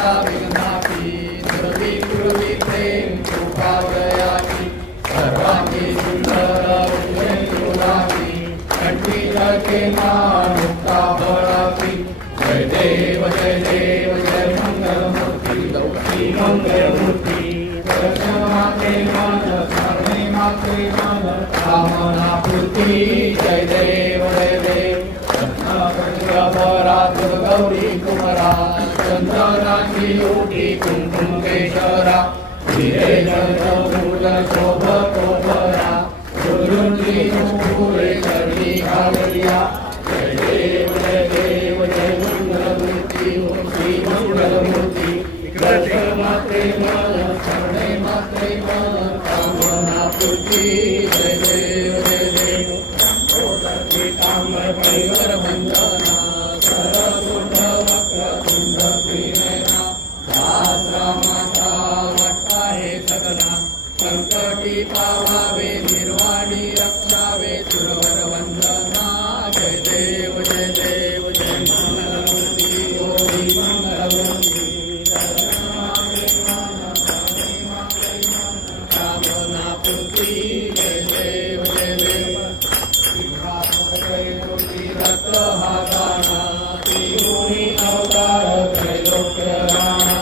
दाता विघ्नाची दुर्वी पूर्वी प्रेम कृपा दयाची सर्वांगी सुंदर उज्जैन कंठी रखे मुक्ता बळाची जय देव जय मंगल मूर्ती मंगल मूर्ती दर्शन माते मन स्मरणे माते मन कामना पूर्ती जय देव रत्नाकरात गौरी कुमरा चंदनाची ओटी कुंकुम केशरा हिरे जल शोभतो भरा गुरुंची पुरे चरणी घालिया जय देव जय मंगलमूर्ती श्री मंगलमूर्ती दर्शन मात्रे मन स्मरणे मात्रे मन कामना पूर्ती जय देव ताम्र परिवर वंदना सरस्वत वक्रतुंड त्रिनयना सहस्रमासा वट्टा हे सकला संकटी पावावे निर्वाणी रक्षावे सुरवर वंदना जय देव जय मंगलमूर्ती ओम मंगलमूर्ती कामना पूर्ती जय देव रक्त हाताना त्रिभुवनी अवतार त्रैलोक्य राणा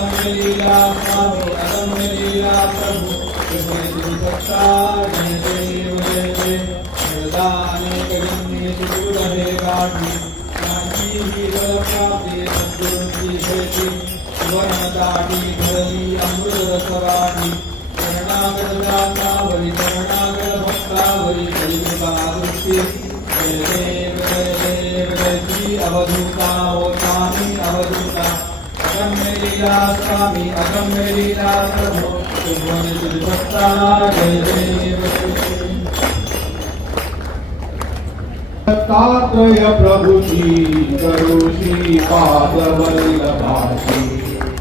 शब्द लीला स्वामी लीला प्रभु सत्ता जय देव जय देव अनेक जन्मे सुरहे गाठी कांची ही प्राप्ति सद्गुरु की भेटी सुवर्ण दाढ़ी धरली अमृत रसवाणी शरणागत दाता वरी शरणागत भक्ता वरी कलियुगा दृष्टि जय देव जय श्री अवधूता हो स्वामी अवधूता अगम्य लीला स्वामी अगम्य लीला प्रभु सुभन सुभक्ता जय देव दत्तात्रेय प्रभु श्री करो श्री पाद वल्लभासी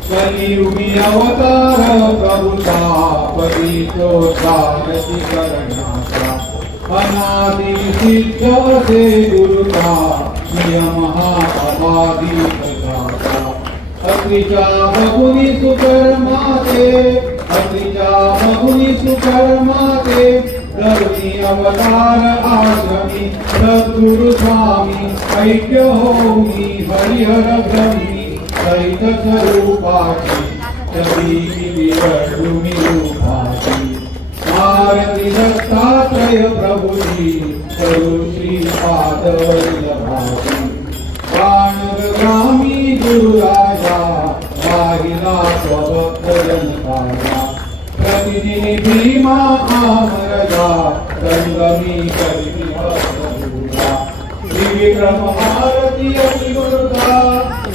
कलियुगी अवतार प्रभु तापति चोदारति करणाचा अनादि सिद्ध से गुरुता नियम अबाधि प्रदाता अत्रिजा बहुनि सुकर्माते अत्रिजा बहुनि सुकर्माते धर्मी अवतार आश्रमी सद्गुरु स्वामी ऐक्य होमी हरिहर ब्रह्मी सहित स्वरूपाची सभी विवर्धुमी रूपाची आरती दत्तात्रेय प्रभु श्री करो श्री पाद वल्लभासी प्राणग्रामी गुरु राजा वाहिला स्वभक्त जनकाया प्रतिदिन भीमा आमरजा संगमी करती भक्तपूजा विक्रम भारती अभिगुरुता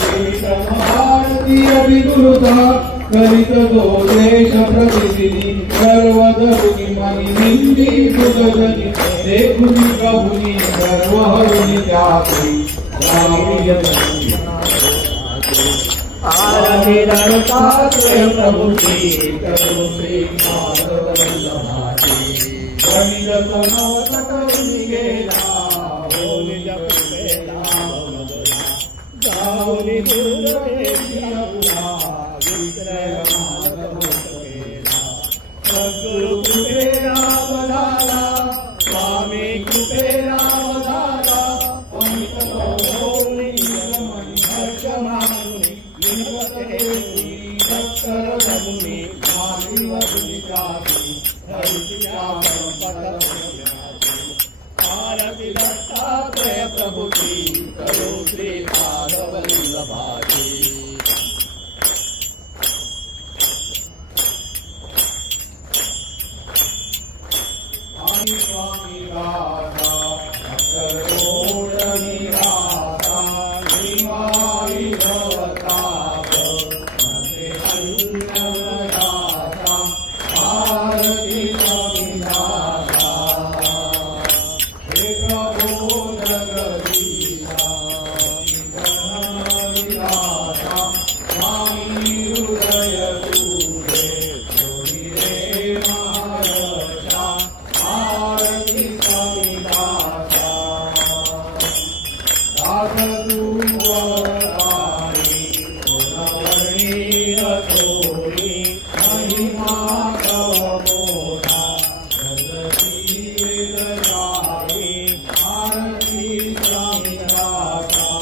विक्रम भारती अभिगुरुता कलित दो देश प्रतिदिनी सर्वधरुनि मणि निंदी सुगजनि देखुनि प्रभुनि सर्वहरुनि त्यागी आरती दत्तात्रेय प्रभु श्री करो श्री पाद वल्लभासी गणित नव सकलि गेला होली जप बेला गावली गुरुदेव अबुला विक्रय माधव केला सद्गुरु कृपेला वधाला स्वामी कृपेला वधाला अमित होली जगमणि हर्षमामुनि भक्तरमुनि आरती दत्तात्रेय प्रभु श्री करो श्री पाद वल्लभासी स्वामी राधा राधा निवारी भवताप आरती स्वामी राधा हे प्रभु जगदीशा राधा स्वामी हृदय सूरे रे महाराजा आरती स्वामी राधा साधु वरारी गुणवर्णी रथोरी महिमा तव मोरा जगती वेदकारी आरती स्वामी राधा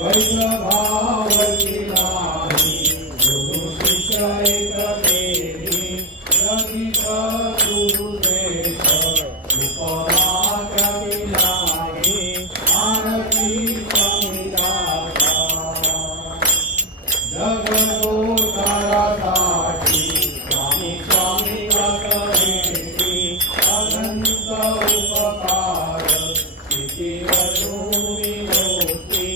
वैष्णभावती नारी गुरु शिष्य एक तेरी रचित गुरुदेव उपमा कविलाही आरती स्वामी राधा जगदोद्धारासाठी स्वामी स्वामी वाकवेती अनंत उपकार किती वसूनी होती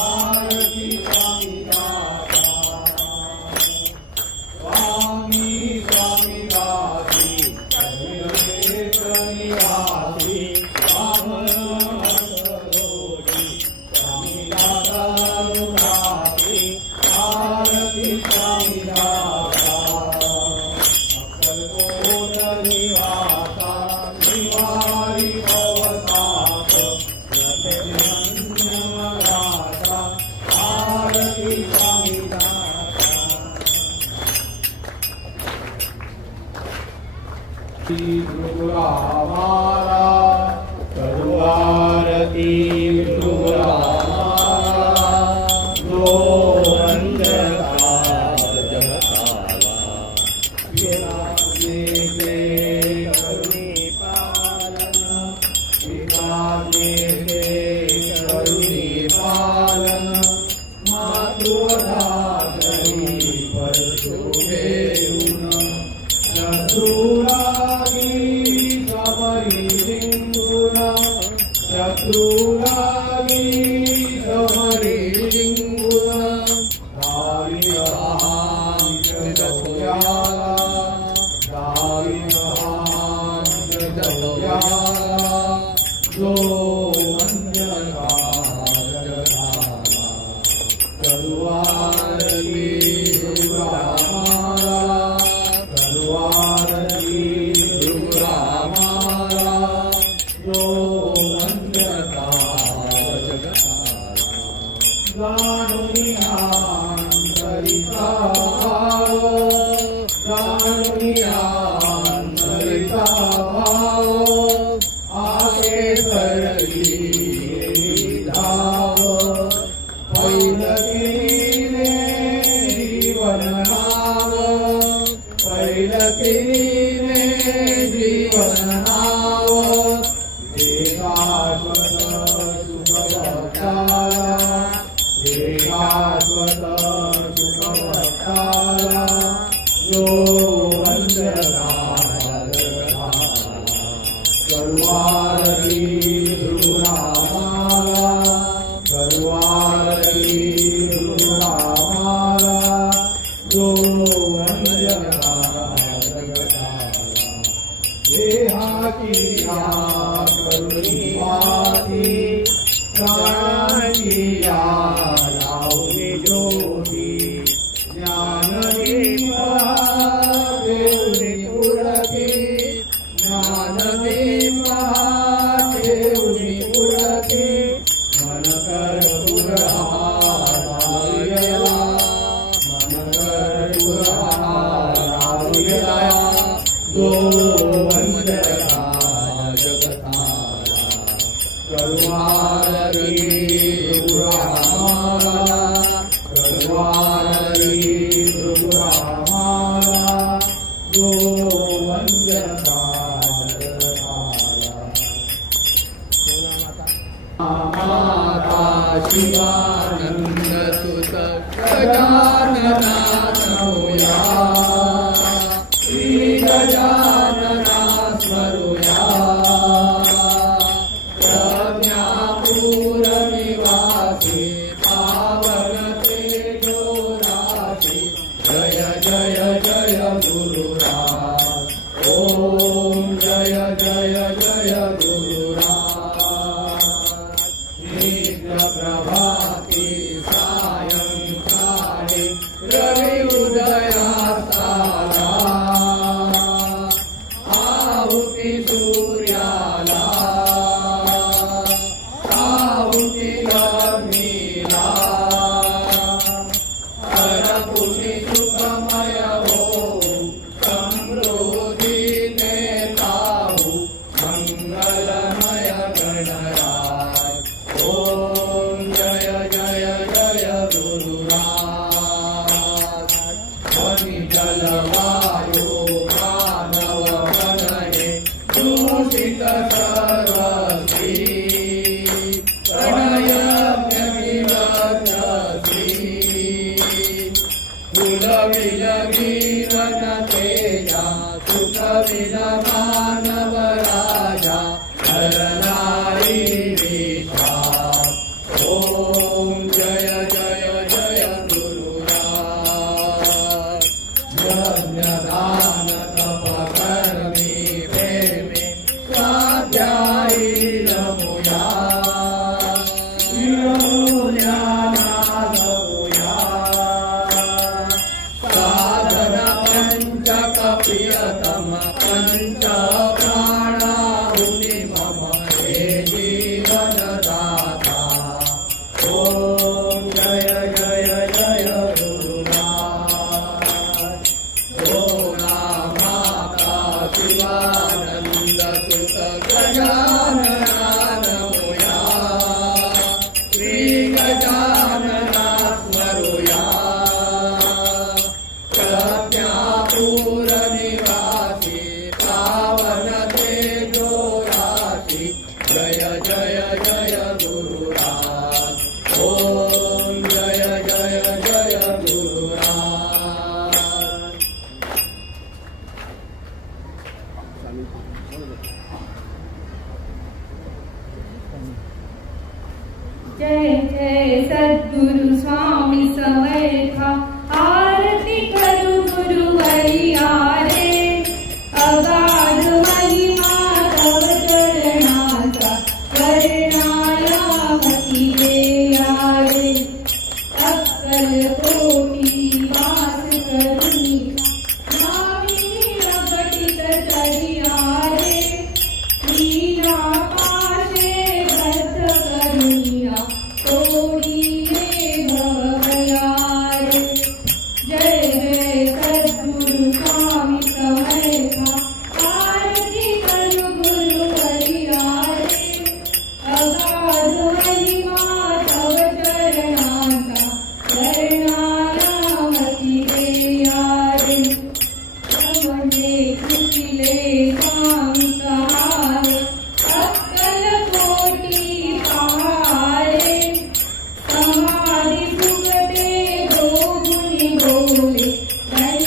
आरती स्वामी राधा स्वामी स्वामी राधी निवासी वामन स्वामी राधा आरती स्वामी राधा अक्कलकोट निवासा निवारी भवताप राधा आरती स्वामी राधा त्रिपुरामाला करुआरती त्रिपुरामाला दो अंधकार जगताला Hare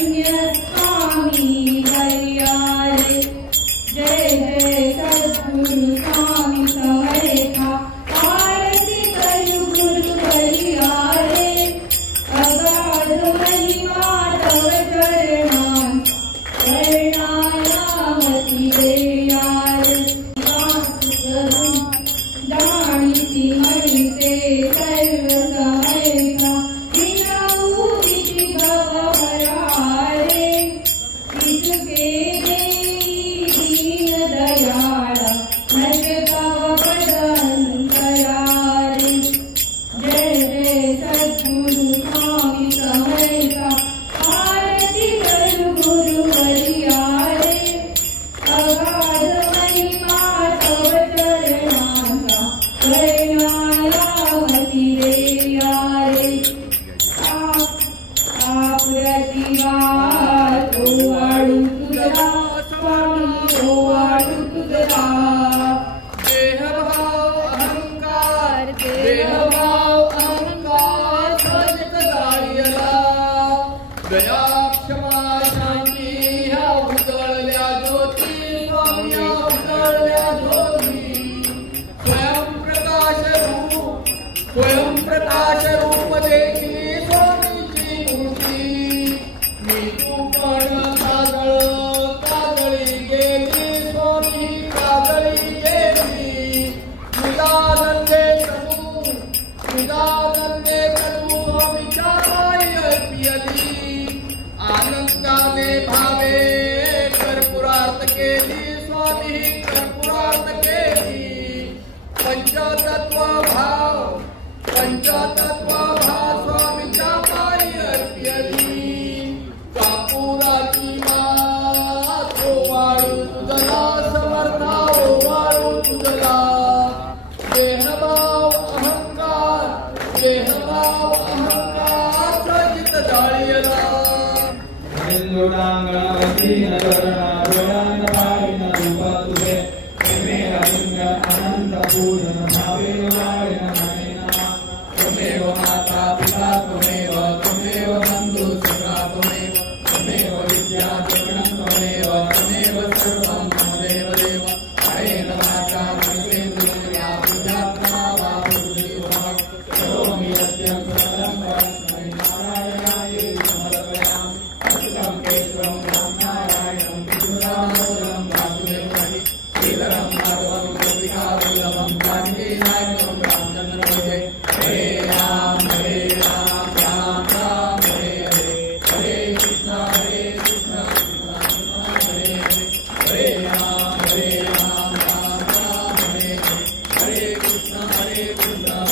Krishna